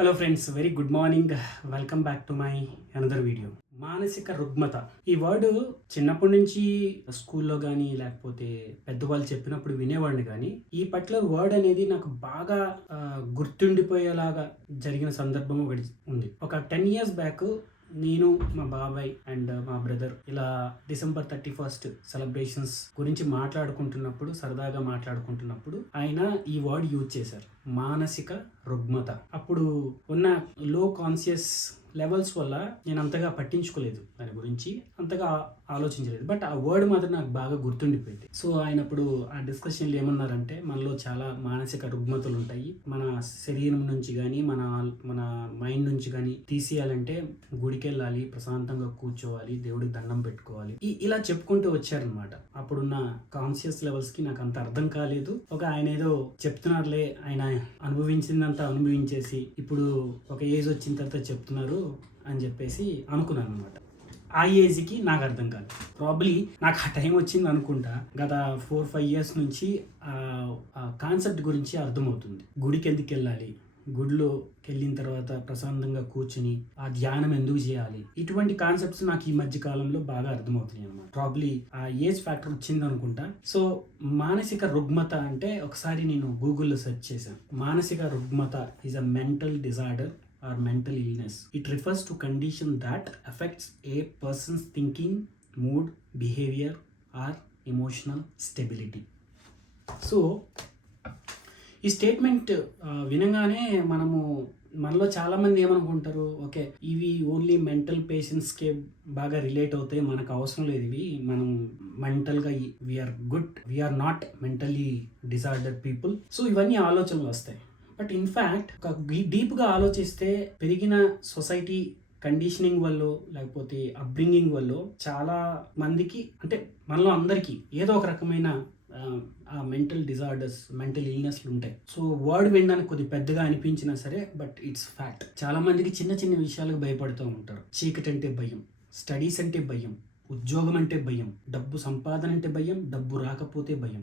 Hello friends, very good morning. Welcome back to my another video. మానసిక రుగ్మత ఈ word చిన్నప్పటి నుంచి స్కూల్లో కానీ లేకపోతే పెద్దవాళ్ళు చెప్పినప్పుడు వినేవాడిని, కానీ ఈ పర్టికులర్ వర్డ్ అనేది నాకు బాగా గుర్తుండిపోయేలాగా జరిగిన సందర్భం ఒకటి ఉంది. ఒక 10 years బ్యాక్ నేను, మా బాబాయ్ అండ్ మా బ్రదర్ ఇలా December 31st సెలబ్రేషన్స్ గురించి సరదాగా మాట్లాడుకుంటున్నప్పుడు ఆయన ఈ వర్డ్ యూజ్ చేశారు, మానసిక రుగ్మత. అప్పుడు ఉన్న లో కాన్షియస్ లెవెల్స్ వల్ల నేను అంతగా పట్టించుకోలేదు, దాని గురించి అంతగా ఆలోచించలేదు. బట్ ఆ వర్డ్ మాత్రం నాకు బాగా గుర్తుండిపోయింది. సో ఆయన ఇప్పుడు ఆ డిస్కషన్లు ఏమన్నారంటే, మనలో చాలా మానసిక రుగ్మతలు ఉంటాయి, మన శరీరం నుంచి కానీ మన మైండ్ నుంచి కానీ తీసేయాలంటే గుడికి వెళ్ళాలి, ప్రశాంతంగా కూర్చోవాలి, దేవుడికి దండం పెట్టుకోవాలి, ఇలా చెప్పుకుంటూ వచ్చారనమాట. అప్పుడున్న కాన్షియస్ లెవెల్స్ కి నాకు అంత అర్థం కాలేదు. ఆయన ఏదో చెప్తున్నారులే, ఆయన అనుభవించిందంతా అనుభవించేసి ఇప్పుడు ఒక ఏజ్ వచ్చిన తర్వాత చెప్తున్నారు అని చెప్పేసి అనుకున్నాను అనమాట. ఆ ఏజ్కి నాకు అర్థం కాదు. ప్రాబ్లీ నాకు ఆ టైం వచ్చింది అనుకుంటా. గత 4-5 years నుంచి ఆ కాన్సెప్ట్ గురించి అర్థమవుతుంది. గుడికి ఎందుకు వెళ్ళాలి, గుడిలోకి వెళ్ళిన తర్వాత ప్రశాంతంగా కూర్చుని ఆ ధ్యానం ఎందుకు చేయాలి, ఇటువంటి కాన్సెప్ట్స్ నాకు ఈ మధ్య కాలంలో బాగా అర్థమవుతున్నాయి అనమాట. ప్రాబ్లీ ఆ ఏజ్ ఫ్యాక్టర్ వచ్చింది అనుకుంటా. సో మానసిక రుగ్మత అంటే ఒకసారి నేను గూగుల్లో సెర్చ్ చేశాను. మానసిక రుగ్మత is a mental disorder or mental illness. It refers to condition that affects a person's thinking, mood, behavior or emotional stability. So ఈ స్టేట్మెంట్ వినగానే మనలో చాలామంది ఏమనుకుంటారు, ఓకే ఇవి ఓన్లీ మెంటల్ పేషెంట్స్కే బాగా రిలేట్ అవుతాయి, మనకు అవసరం లేదు, ఇవి మనం మెంటల్గా we're good, we're not mentally disorder people. So ఇవన్నీ ఆలోచనలు వస్తాయి. బట్ ఇన్ఫ్యాక్ట్ ఒక డీప్గా ఆలోచిస్తే పెరిగిన సొసైటీ కండిషనింగ్ వల్ల లేకపోతే అప్బ్రింగింగ్ వల్ల చాలా మందికి, అంటే మనలో అందరికీ ఏదో ఒక రకమైన ఆ మెంటల్ డిజార్డర్స్, మెంటల్ ఇల్నెస్లు ఉంటాయి. సో వర్డ్ వినడానికి కొద్ది పెద్దగా అనిపించినా సరే, బట్ ఇట్స్ ఫ్యాక్ట్. చాలా మందికి చిన్న చిన్న విషయాలకు భయపడుతూ ఉంటారు. చీకటి అంటే భయం, స్టడీస్ అంటే భయం, ఉద్యోగం అంటే భయం, డబ్బు సంపాదన అంటే భయం, డబ్బు రాకపోతే భయం.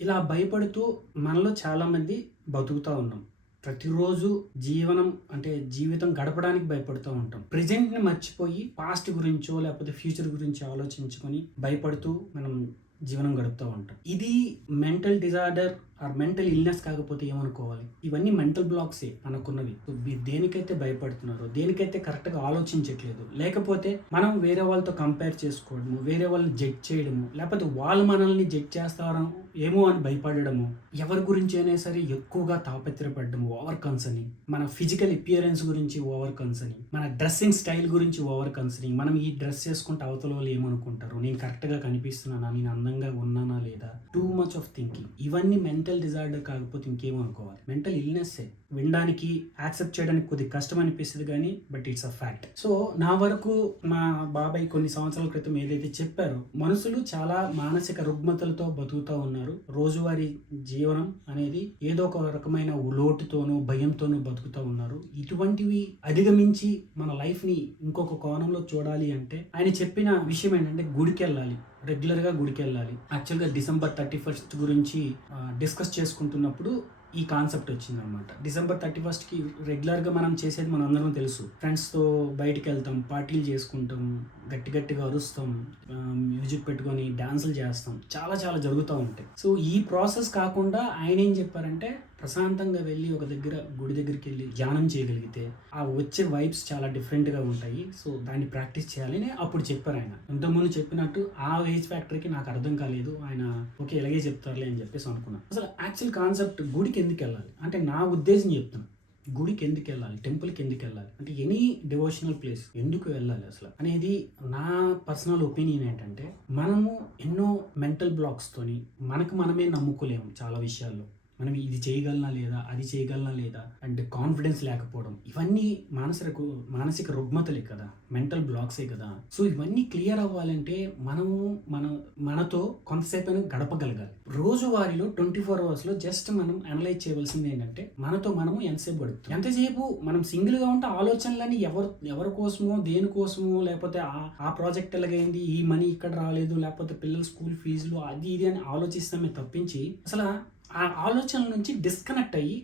ఇలా భయపడుతూ మనలో చాలామంది బతుకుతూ ఉన్నాం. ప్రతిరోజు జీవితం గడపడానికి భయపడుతూ ఉంటాం. ప్రెజెంట్ని మర్చిపోయి పాస్ట్ గురించో లేకపోతే ఫ్యూచర్ గురించి ఆలోచించుకొని భయపడుతూ మనం జీవనం గడుపుతూ ఉంటాం. ఇది mental disorder or mental illness కాకపోతే ఏమనుకోవాలి? ఇవన్నీ మెంటల్ బ్లాక్సే అనుకున్నవి. మీరు దేనికైతే భయపడుతున్నారో, దేనికైతే కరెక్ట్గా ఆలోచించట్లేదు, లేకపోతే మనం వేరే వాళ్ళతో కంపేర్ చేసుకోవడము, వేరే వాళ్ళని జడ్జ్ చేయడము, లేకపోతే వాళ్ళు మనల్ని జడ్జ్ చేస్తారో ఏమో అని భయపడము, ఎవరి గురించి అయినా సరే ఎక్కువగా తాపత్రపడము, ఓవర్ కన్సర్నింగ్, మన ఫిజికల్ అపియరెన్స్ గురించి ఓవర్ కన్సర్నింగ్, మన డ్రెస్సింగ్ స్టైల్ గురించి ఓవర్ కన్సర్నింగ్, మనం ఈ డ్రెస్ చేసుకుంటే అవతల వాళ్ళు ఏమనుకుంటారు, నేను కరెక్ట్గా కనిపిస్తున్నానా, నేను అందంగా ఉన్నానా లేదా, టూ మచ్ ఆఫ్ థింకింగ్. ఇవన్నీ మెంటల్ డిజార్డర్ కాకపోతే ఇంకేమనుకోవాలి? మెంటల్ ఇల్నెస్సే. వినడానికి, యాక్సెప్ట్ చేయడానికి కొద్ది కష్టం అనిపిస్తుంది కానీ but it's a fact. So నా వరకు మా బాబాయ్ కొన్ని సంవత్సరాల క్రితం ఏదైతే చెప్పారో, మనుషులు చాలా మానసిక రుగ్మతలతో బతుకుతూ ఉన్నారు. రోజువారీ జీవనం అనేది ఏదో ఒక రకమైన లోటుతోనూ భయంతోనూ బతుకుతూ ఉన్నారు. ఇటువంటివి అధిగమించి మన లైఫ్ని ఇంకొక కోణంలో చూడాలి అంటే ఆయన చెప్పిన విషయం ఏంటంటే, గుడికి వెళ్ళాలి, రెగ్యులర్గా గుడికి వెళ్ళాలి. యాక్చువల్గా December 31st గురించి డిస్కస్ చేసుకుంటున్నప్పుడు ఈ కాన్సెప్ట్ వచ్చింది అనమాట. December 31st రెగ్యులర్గా మనం చేసేది మన అందరం తెలుసు. ఫ్రెండ్స్తో బయటికి వెళ్తాం, పార్టీలు చేసుకుంటాం, గట్టిగా అరుస్తాం, మ్యూజిక్ పెట్టుకొని డాన్సులు చేస్తాం, చాలా చాలా జరుగుతూ ఉంటాయి. సో ఈ ప్రాసెస్ కాకుండా ఆయన ఏం చెప్పారంటే, ప్రశాంతంగా వెళ్ళి ఒక గుడి దగ్గరికి వెళ్ళి ధ్యానం చేయగలిగితే ఆ వచ్చే వైబ్స్ చాలా డిఫరెంట్గా ఉంటాయి. సో దాన్ని ప్రాక్టీస్ చేయాలని అప్పుడు చెప్పారు ఆయన. ఇంతకుముందు చెప్పినట్టు ఆ ఏజ్ ఫ్యాక్టర్కి నాకు అర్థం కాలేదు. ఆయన ఓకే ఇలాగే చెప్తారులే అని చెప్పేసి అనుకున్నాను. అసలు యాక్చువల్ కాన్సెప్ట్ గుడికి ఎందుకు వెళ్ళాలి అంటే, నా ఉద్దేశం చెప్తాను. గుడికి ఎందుకు వెళ్ళాలి, టెంపుల్కి ఎందుకు వెళ్ళాలి అంటే, ఎనీ డివోషనల్ ప్లేస్ ఎందుకు వెళ్ళాలి అసలు అనేది నా పర్సనల్ ఒపీనియన్ ఏంటంటే, మనము ఎన్నో మెంటల్ బ్లాక్స్తోని మనమే నమ్ముకోలేము చాలా విషయాల్లో. మనం ఇది చేయగలనా లేదా, అది చేయగలనా లేదా అంటే కాన్ఫిడెన్స్ లేకపోవడం, ఇవన్నీ మానసిక రుగ్మతలే కదా, మెంటల్ బ్లాక్సే కదా. సో ఇవన్నీ క్లియర్ అవ్వాలంటే మనతో కొంతసేపు గడపగలగాలి. రోజువారీలో 24 hours జస్ట్ మనం అనలైజ్ చేయవలసింది ఏంటంటే, మనతో మనము ఎంతసేపు గడుపుతాం. ఎంతసేపు మనం సింగిల్గా ఉంటే ఆలోచనలని ఎవరి కోసమో, దేనికోసమో, లేకపోతే ఆ ప్రాజెక్ట్ ఎలాగైంది, ఈ మనీ ఇక్కడ రాలేదు, లేకపోతే పిల్లల స్కూల్ ఫీజులు అది ఇది అని ఆలోచిస్తామే తప్పించి, అసలు ఆ ఆలోచనల నుంచి డిస్కనెక్ట్ అయ్యి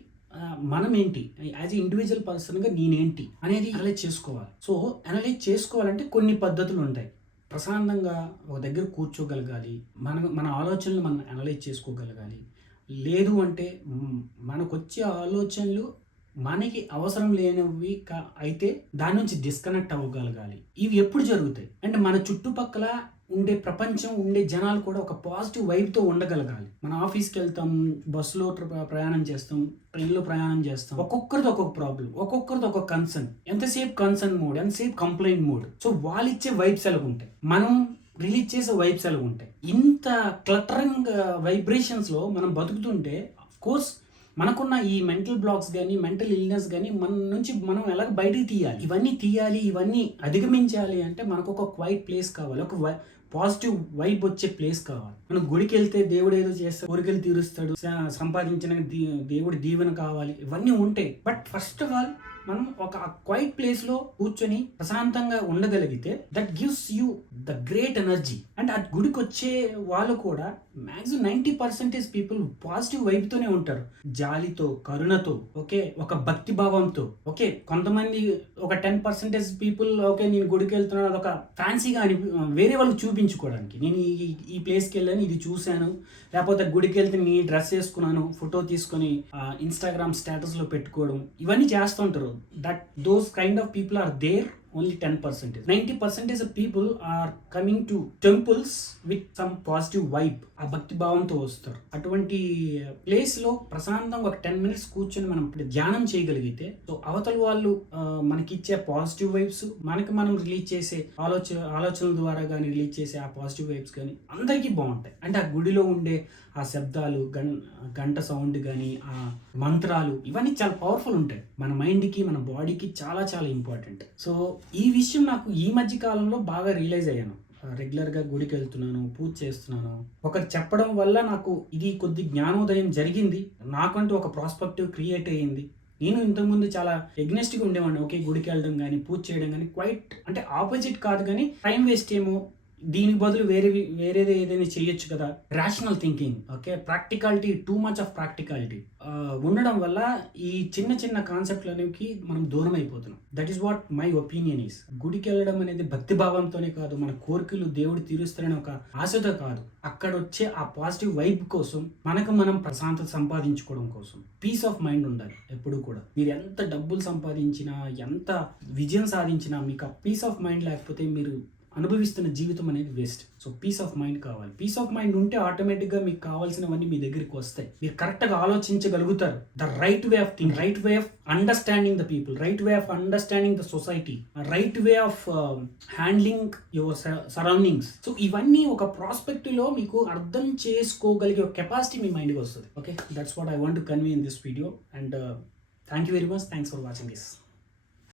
మనం ఏంటి, యాజ్ ఎ ఇండివిజువల్ పర్సన్గా నేనేంటి అనేది అనలైజ్ చేసుకోవాలి. సో అనలైజ్ చేసుకోవాలంటే కొన్ని పద్ధతులు ఉంటాయి. ప్రశాంతంగా ఒక దగ్గర కూర్చోగలగాలి, మన ఆలోచనలు మనం అనలైజ్ చేసుకోగలగాలి. లేదు అంటే మనకొచ్చే ఆలోచనలు మనకి అవసరం లేనివి అయితే దాని నుంచి డిస్కనెక్ట్ అవ్వగలగాలి. ఇవి ఎప్పుడు జరుగుతాయి అంటే మన చుట్టుపక్కల ఉండే ప్రపంచం, ఉండే జనాలు కూడా ఒక పాజిటివ్ వైబ్తో ఉండగలగాలి. మన ఆఫీస్కి వెళ్తాం, బస్సులో ప్రయాణం చేస్తాం, ట్రైన్లో ప్రయాణం చేస్తాం. ఒక్కొక్కరితో ఒక్కొక్క ప్రాబ్లం, ఒక్కొక్కరితో ఒక్కొక్క కన్సర్న్. ఎంతసేపు కన్సర్న్ మోడ్, ఎంతసేపు కంప్లైంట్ మోడ్. సో వాళ్ళు ఇచ్చే వైబ్స్ ఎలాగ ఉంటాయి, మనం రిలీజ్ చేసే వైబ్స్ ఎలాగ ఉంటాయి. ఇంత క్లటరింగ్ వైబ్రేషన్స్లో మనం బతుకుతుంటే కోర్స్ మనకున్న ఈ మెంటల్ బ్లాక్స్ కానీ, మెంటల్ ఇల్నెస్ కానీ మన నుంచి మనం ఎలాగ బయటికి తీయాలి, ఇవన్నీ అధిగమించాలి అంటే మనకు ఒక క్వైట్ ప్లేస్ కావాలి, ఒక పాజిటివ్ వైబ్ వచ్చే ప్లేస్ కావాలి. మనం గుడికి వెళ్తే దేవుడు ఏదో చేస్తాడు, కోరికలు తీరుస్తాడు, సంపాదించిన దేవుడి దీవెన కావాలి, ఇవన్నీ ఉంటాయి. బట్ ఫస్ట్ ఆఫ్ ఆల్ మనం ఒక క్వైట్ ప్లేస్ లో కూర్చొని ప్రశాంతంగా ఉండగలిగితే that gives you the great energy. And ఆ గుడికి వచ్చే వాళ్ళు కూడా మ్యాక్సిమం 90% పీపుల్ పాజిటివ్ వైబ్ తోనే ఉంటారు, జాలితో, కరుణతో, ఓకే, ఒక భక్తి భావంతో. ఓకే, కొంతమంది ఒక 10% పీపుల్ ఓకే నేను గుడికి వెళ్తున్నాను అదొక ఫ్యాన్సీగా వేరే వాళ్ళకి చూపించుకోవడానికి, నేను ఈ ప్లేస్కి వెళ్ళాను, ఇది చూశాను, లేకపోతే గుడికి వెళ్తే నీ డ్రెస్ వేసుకున్నాను, ఫోటో తీసుకొని ఇన్స్టాగ్రామ్ స్టేటస్ లో పెట్టుకోవడం, ఇవన్నీ చేస్తుంటారు. That those kind of people are there only 10%. 90% of people are coming to temples with some positive vibe. ఆ భక్తి భావంతో వస్తారు. అటువంటి ప్లేస్ లో ప్రశాంతంగా ఒక 10 minutes కూర్చొని మనం ధ్యానం చేయగలిగితే, సో అవతల వాళ్ళు మనకి ఇచ్చే పాజిటివ్ వైబ్స్, మనకి మనం రిలీజ్ చేసే ఆలోచనల ద్వారా కానీ రిలీజ్ చేసే ఆ పాజిటివ్ వైబ్స్ కానీ అందరికీ బాగుంటాయి. అంటే ఆ గుడిలో ఉండే ఆ శబ్దాలు, గంట సౌండ్ కానీ, ఆ మంత్రాలు, ఇవన్నీ చాలా పవర్ఫుల్ ఉంటాయి. మన మైండ్కి, మన బాడీకి చాలా చాలా ఇంపార్టెంట్. సో ఈ విషయం నాకు ఈ మధ్య కాలంలో బాగా రియలైజ్ అయ్యాను. రెగ్యులర్గా గుడికి వెళ్తున్నాను, పూజ చేస్తున్నాను. ఒకరు చెప్పడం వల్ల నాకు ఇది కొద్ది జ్ఞానోదయం జరిగింది. నాకంటూ ఒక ప్రాస్పెక్టివ్ క్రియేట్ అయ్యింది. నేను ఇంతకుముందు చాలా ఎగ్నెస్ట్గా ఉండేవాడిని. ఓకే, గుడికి వెళ్ళడం కానీ, పూజ చేయడం కానీ క్వైట్ అంటే ఆపోజిట్ కాదు, కానీ టైం వేస్ట్ ఏమో, దీనికి బదులు వేరేది ఏదైనా చేయొచ్చు కదా. Rational thinking, okay, practicality, too much of practicality ఉండడం వల్ల ఈ చిన్న చిన్న కాన్సెప్ట్లకి మనం దూరం అయిపోతున్నాం. That is what my opinion is. గుడికి వెళ్ళడం అనేది భక్తి భావంతోనే కాదు, మన కోరికలు దేవుడు తీరుస్తారని ఒక ఆశతో కాదు, అక్కడ వచ్చే ఆ పాజిటివ్ వైబ్ కోసం, మనకు మనం ప్రశాంతత సంపాదించుకోవడం కోసం, పీస్ ఆఫ్ మైండ్ ఉండాలి ఎప్పుడు కూడా. మీరు ఎంత డబ్బులు సంపాదించినా, ఎంత విజయం సాధించినా, మీకు ఆ పీస్ ఆఫ్ మైండ్ లేకపోతే మీరు అనుభవిస్తున్న జీవితం అనేది waste. So peace of mind కావాలి. పీస్ ఆఫ్ మైండ్ ఉంటే ఆటోమేటిక్గా మీకు కావాల్సినవన్నీ మీ దగ్గరికి వస్తాయి. మీరు కరెక్ట్గా ఆలోచించగలుగుతారు. The right way of think, right way of understanding the people, right way of understanding the society, right way of handling your surroundings. So ఇవన్నీ ఒక ప్రాస్పెక్టివ్లో మీకు అర్థం చేసుకోగలిగే ఒక కెపాసిటీ మీ మైండ్కి వస్తుంది. Okay, that's what I want to convey in this video. And thank you very much. Thanks for watching this.